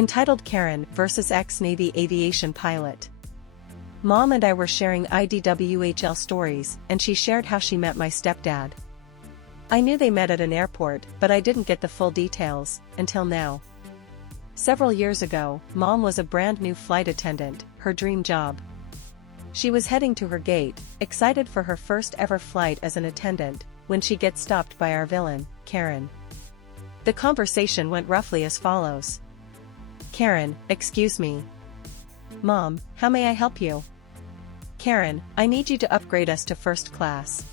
Entitled Karen vs. ex-Navy aviation pilot. Mom and I were sharing IDWHL stories, and she shared how she met my stepdad. I knew they met at an airport, but I didn't get the full details, until now. Several years ago, Mom was a brand new flight attendant, her dream job. She was heading to her gate, excited for her first ever flight as an attendant, when she gets stopped by our villain, Karen. The conversation went roughly as follows. Karen, excuse me. Mom, how may I help you? Karen, I need you to upgrade us to first class.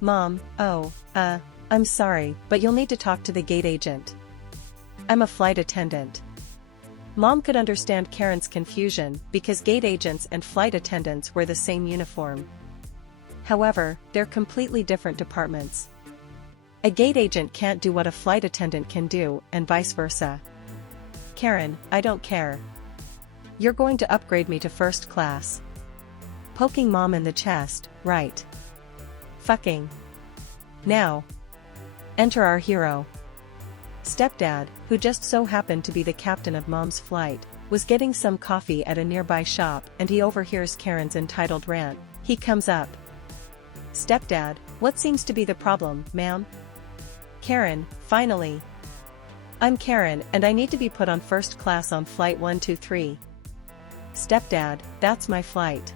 Mom, I'm sorry, but you'll need to talk to the gate agent. I'm a flight attendant. Mom could understand Karen's confusion because gate agents and flight attendants wear the same uniform. However, they're completely different departments. A gate agent can't do what a flight attendant can do, and vice versa. Karen, I don't care. You're going to upgrade me to first class. Poking Mom in the chest, right? Fucking. Now. Enter our hero. Stepdad, who just so happened to be the captain of Mom's flight, was getting some coffee at a nearby shop and he overhears Karen's entitled rant. He comes up. Stepdad, what seems to be the problem, ma'am? Karen, finally. I'm Karen and I need to be put on first class on flight 123. Stepdad, that's my flight.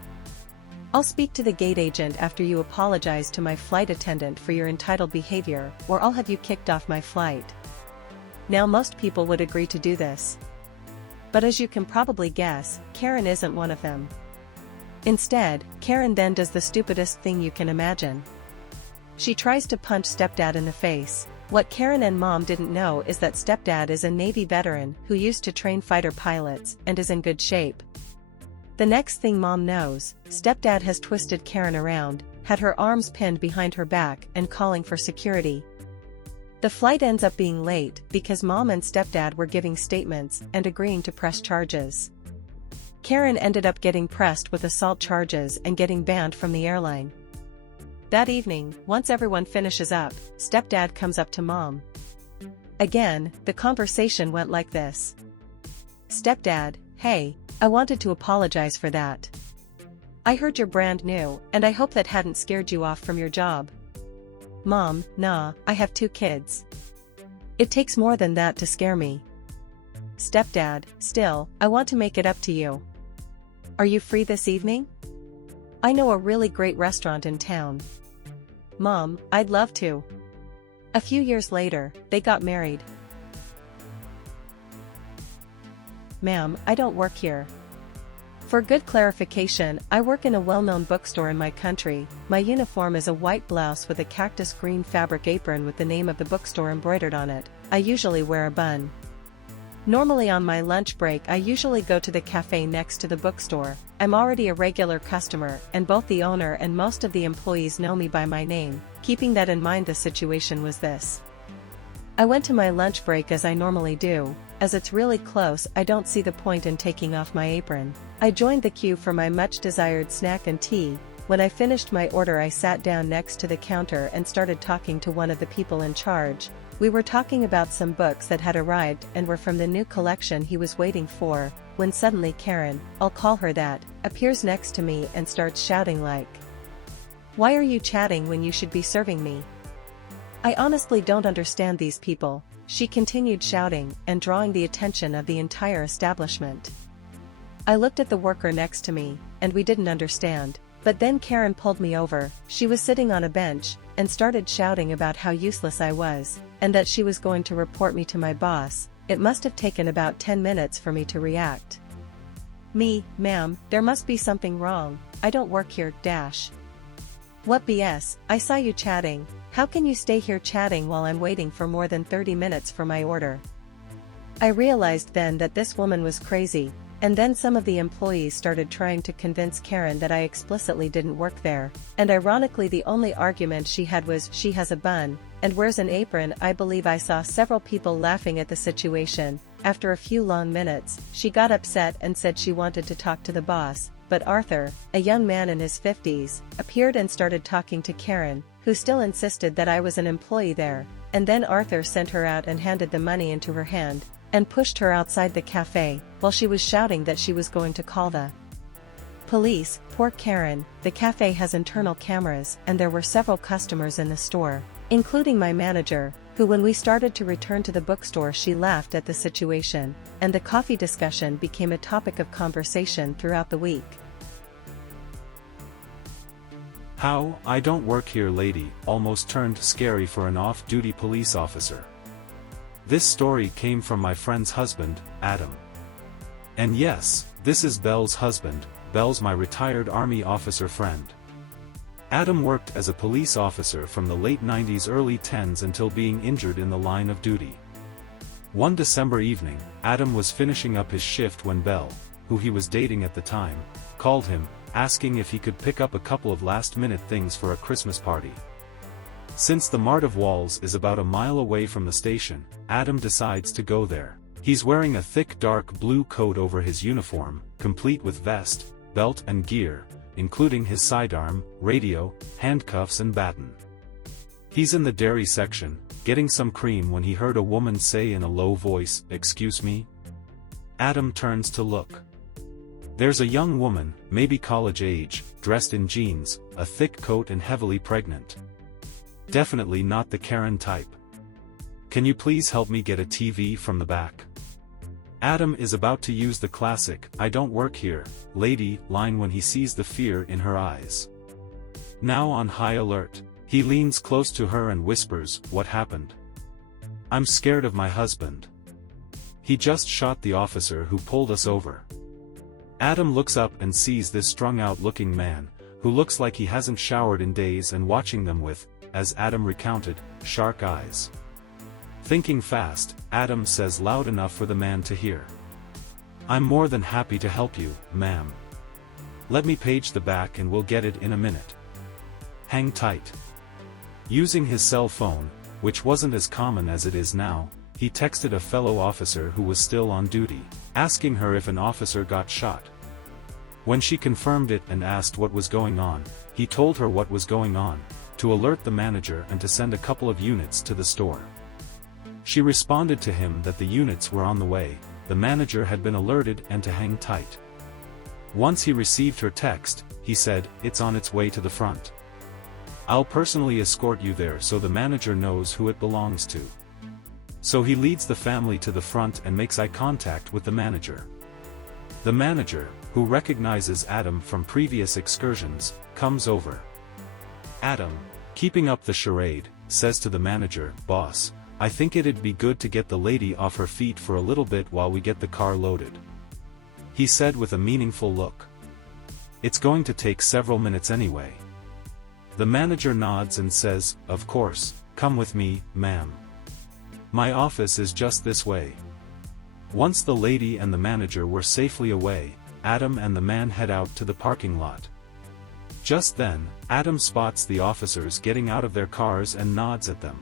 I'll speak to the gate agent after you apologize to my flight attendant for your entitled behavior, or I'll have you kicked off my flight. Now most people would agree to do this. But as you can probably guess, Karen isn't one of them. Instead, Karen then does the stupidest thing you can imagine. She tries to punch Stepdad in the face. What Karen and Mom didn't know is that Stepdad is a Navy veteran who used to train fighter pilots and is in good shape. The next thing Mom knows, Stepdad has twisted Karen around, had her arms pinned behind her back and calling for security. The flight ends up being late because Mom and Stepdad were giving statements and agreeing to press charges. Karen ended up getting pressed with assault charges and getting banned from the airline. That evening, once everyone finishes up, Stepdad comes up to Mom. Again, the conversation went like this. Stepdad, hey, I wanted to apologize for that. I heard you're brand new, and I hope that hadn't scared you off from your job. Mom, nah, I have 2 kids. It takes more than that to scare me. Stepdad, still, I want to make it up to you. Are you free this evening? I know a really great restaurant in town. Mom, I'd love to. A few years later, they got married. Ma'am, I don't work here. For good clarification, I work in a well-known bookstore in my country. My uniform is a white blouse with a cactus green fabric apron with the name of the bookstore embroidered on it. I usually wear a bun. Normally on my lunch break I usually go to the cafe next to the bookstore. I'm already a regular customer and both the owner and most of the employees know me by my name. Keeping that in mind, the situation was this. I went to my lunch break as I normally do. As it's really close, I don't see the point in taking off my apron. I joined the queue for my much desired snack and tea. When I finished my order I sat down next to the counter and started talking to one of the people in charge. We were talking about some books that had arrived and were from the new collection he was waiting for, when suddenly Karen, I'll call her that, appears next to me and starts shouting like, "Why are you chatting when you should be serving me?" I honestly don't understand these people, she continued shouting and drawing the attention of the entire establishment. I looked at the worker next to me, and we didn't understand. But then Karen pulled me over. She was sitting on a bench, and started shouting about how useless I was, and that she was going to report me to my boss. It must have taken about 10 minutes for me to react. Me, ma'am, there must be something wrong, I don't work here, dash. What BS, I saw you chatting, how can you stay here chatting while I'm waiting for more than 30 minutes for my order? I realized then that this woman was crazy. And then some of the employees started trying to convince Karen that I explicitly didn't work there. And ironically the only argument she had was she has a bun and wears an apron. I believe I saw several people laughing at the situation. After a few long minutes, she got upset and said she wanted to talk to the boss. But Arthur, a young man in his 50s, appeared and started talking to Karen, who still insisted that I was an employee there. And then Arthur sent her out and handed the money into her hand. and pushed her outside the cafe, while she was shouting that she was going to call the police. Poor Karen. The cafe has internal cameras and there were several customers in the store, including my manager, who when we started to return to the bookstore she laughed at the situation, and the coffee discussion became a topic of conversation throughout the week. How I Don't Work Here Lady almost turned scary for an off-duty police officer. This story came from my friend's husband, Adam. And yes, this is Belle's husband. Belle's my retired Army officer friend. Adam worked as a police officer from the late 90s early 10s until being injured in the line of duty. One December evening, Adam was finishing up his shift when Belle, who he was dating at the time, called him, asking if he could pick up a couple of last-minute things for a Christmas party. Since the Mart of Walls is about a mile away from the station, Adam decides to go there. He's wearing a thick dark blue coat over his uniform, complete with vest, belt and gear, including his sidearm, radio, handcuffs and baton. He's in the dairy section, getting some cream when he heard a woman say in a low voice, "Excuse me?" Adam turns to look. There's a young woman, maybe college age, dressed in jeans, a thick coat and heavily pregnant. Definitely not the Karen type. "Can you please help me get a TV from the back?" Adam is about to use the classic, "I don't work here, lady" line when he sees the fear in her eyes. Now on high alert, he leans close to her and whispers, "What happened?" "I'm scared of my husband. He just shot the officer who pulled us over." Adam looks up and sees this strung-out looking man, who looks like he hasn't showered in days and watching them with, as Adam recounted, shark eyes. Thinking fast, Adam says loud enough for the man to hear. "I'm more than happy to help you, ma'am. Let me page the back and we'll get it in a minute. Hang tight." Using his cell phone, which wasn't as common as it is now, he texted a fellow officer who was still on duty, asking her if an officer got shot. When she confirmed it and asked what was going on, he told her what was going on, to alert the manager and to send a couple of units to the store. She responded to him that the units were on the way, the manager had been alerted and to hang tight. Once he received her text, he said, "It's on its way to the front. I'll personally escort you there so the manager knows who it belongs to." So he leads the family to the front and makes eye contact with the manager. The manager, who recognizes Adam from previous excursions, comes over. Adam, keeping up the charade, says to the manager, "Boss, I think it'd be good to get the lady off her feet for a little bit while we get the car loaded." He said with a meaningful look. "It's going to take several minutes anyway." The manager nods and says, "Of course, come with me, ma'am. My office is just this way." Once the lady and the manager were safely away, Adam and the man head out to the parking lot. Just then, Adam spots the officers getting out of their cars and nods at them.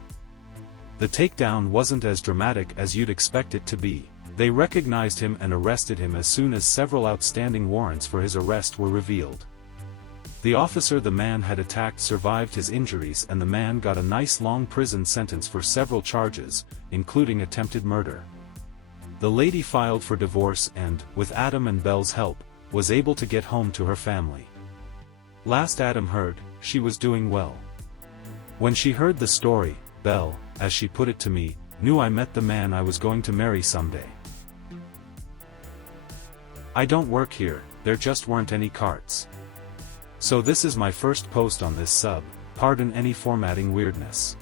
The takedown wasn't as dramatic as you'd expect it to be. They recognized him and arrested him as soon as several outstanding warrants for his arrest were revealed. The officer the man had attacked survived his injuries and the man got a nice long prison sentence for several charges, including attempted murder. The lady filed for divorce and, with Adam and Belle's help, was able to get home to her family. Last Adam heard, she was doing well. When she heard the story, Belle, as she put it to me, knew I met the man I was going to marry someday. I don't work here, there just weren't any carts. So this is my first post on this sub, pardon any formatting weirdness.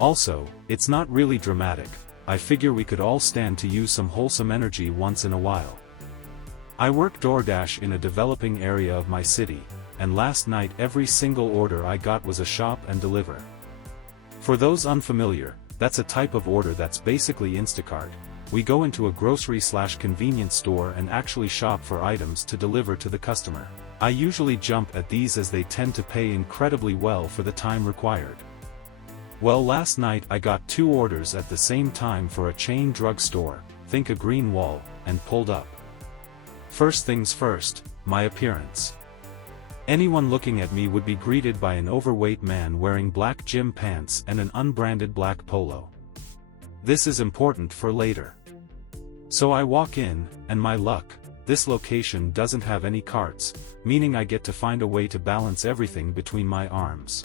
Also, it's not really dramatic, I figure we could all stand to use some wholesome energy once in a while. I work DoorDash in a developing area of my city, and last night every single order I got was a shop and deliver. For those unfamiliar, that's a type of order that's basically Instacart. We go into a grocery/convenience store and actually shop for items to deliver to the customer. I usually jump at these as they tend to pay incredibly well for the time required. Well, last night I got 2 orders at the same time for a chain drugstore, think a green wall, and pulled up. First things first, my appearance. Anyone looking at me would be greeted by an overweight man wearing black gym pants and an unbranded black polo. This is important for later. So I walk in, and my luck, this location doesn't have any carts, meaning I get to find a way to balance everything between my arms.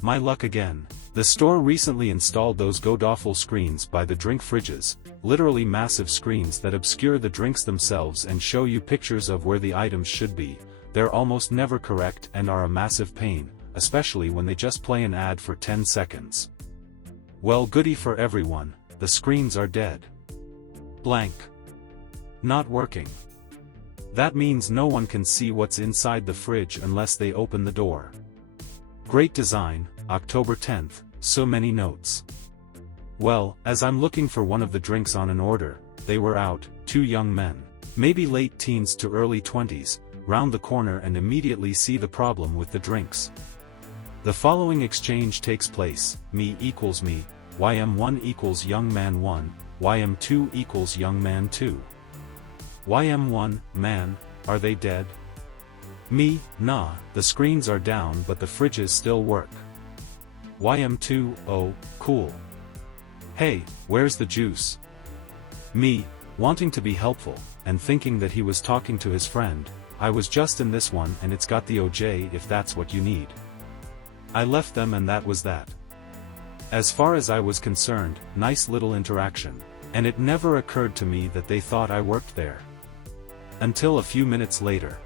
My luck again. The store recently installed those god-awful screens by the drink fridges, literally massive screens that obscure the drinks themselves and show you pictures of where the items should be. They're almost never correct and are a massive pain, especially when they just play an ad for 10 seconds. Well, goody for everyone, the screens are dead. Blank. Not working. That means no one can see what's inside the fridge unless they open the door. Great design, October 10th, so many notes. Well, as I'm looking for one of the drinks on an order, they were out, two young men, maybe late teens to early 20s, round the corner and immediately see the problem with the drinks. The following exchange takes place: me equals me, YM1 equals young man 1, YM2 equals young man 2. YM1, man, are they dead? Me, nah, the screens are down but the fridges still work. YM2, oh, cool. Hey, where's the juice? Me, wanting to be helpful, and thinking that he was talking to his friend, I was just in this one and it's got the OJ if that's what you need. I left them and that was that. As far as I was concerned, nice little interaction, and it never occurred to me that they thought I worked there. Until a few minutes later.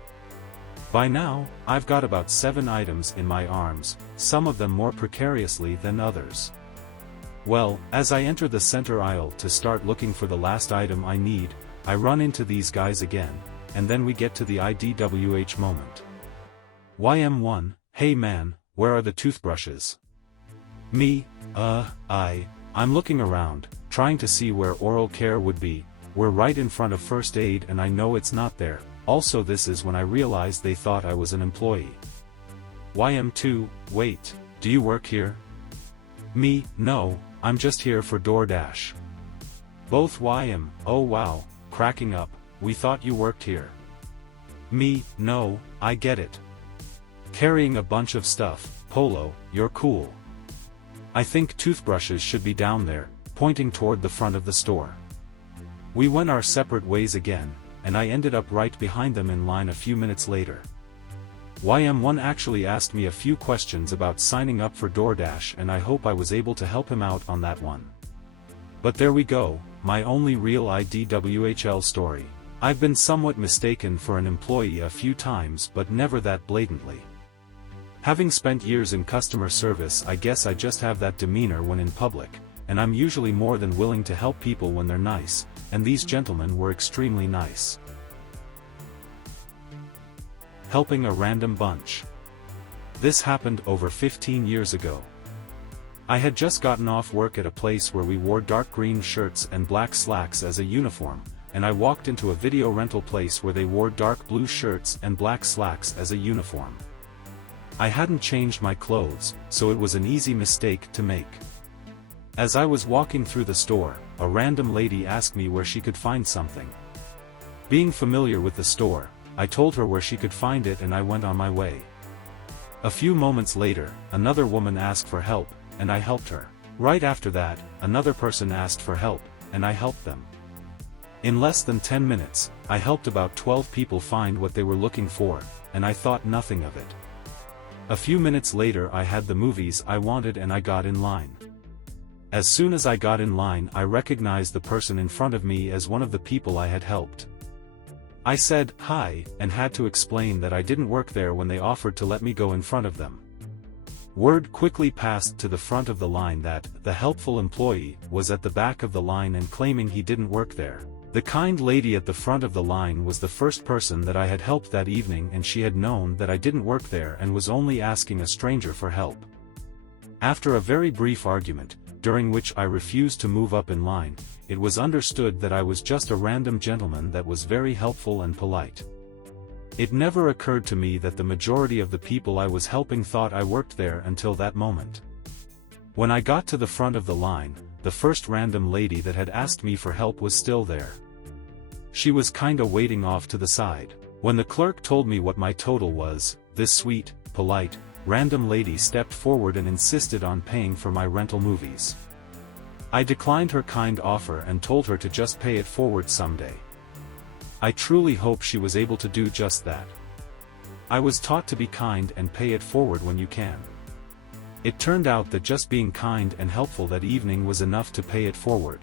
By now, I've got about 7 items in my arms, some of them more precariously than others. Well, as I enter the center aisle to start looking for the last item I need, I run into these guys again, and then we get to the IDWH moment. YM1, hey man, where are the toothbrushes? Me, I'm looking around, trying to see where oral care would be. We're right in front of first aid and I know it's not there. Also, this is when I realized they thought I was an employee. YM2, wait, do you work here? Me, no, I'm just here for DoorDash. Both YM, oh wow, cracking up, we thought you worked here. Me, no, I get it. Carrying a bunch of stuff, Polo, you're cool. I think toothbrushes should be down there, pointing toward the front of the store. We went our separate ways again, and I ended up right behind them in line a few minutes later. YM1 actually asked me a few questions about signing up for DoorDash and I hope I was able to help him out on that one. But there we go, my only real IDWHL story. I've been somewhat mistaken for an employee a few times but never that blatantly. Having spent years in customer service, I guess I just have that demeanor when in public, and I'm usually more than willing to help people when they're nice, and these gentlemen were extremely nice. Helping a random bunch. This happened over 15 years ago. I had just gotten off work at a place where we wore dark green shirts and black slacks as a uniform, and I walked into a video rental place where they wore dark blue shirts and black slacks as a uniform. I hadn't changed my clothes, so it was an easy mistake to make. As I was walking through the store, a random lady asked me where she could find something. Being familiar with the store, I told her where she could find it and I went on my way. A few moments later, another woman asked for help, and I helped her. Right after that, another person asked for help, and I helped them. In less than 10 minutes, I helped about 12 people find what they were looking for, and I thought nothing of it. A few minutes later I had the movies I wanted and I got in line. As soon as I got in line, I recognized the person in front of me as one of the people I had helped. I said, "Hi," and had to explain that I didn't work there when they offered to let me go in front of them. Word quickly passed to the front of the line that the helpful employee was at the back of the line and claiming he didn't work there. The kind lady at the front of the line was the first person that I had helped that evening, and she had known that I didn't work there and was only asking a stranger for help. After a very brief argument, during which I refused to move up in line, it was understood that I was just a random gentleman that was very helpful and polite. It never occurred to me that the majority of the people I was helping thought I worked there until that moment. When I got to the front of the line, the first random lady that had asked me for help was still there. She was kinda waiting off to the side. When the clerk told me what my total was, this sweet, polite, random lady stepped forward and insisted on paying for my rental movies. I declined her kind offer and told her to just pay it forward someday. I truly hope she was able to do just that. I was taught to be kind and pay it forward when you can. It turned out that just being kind and helpful that evening was enough to pay it forward.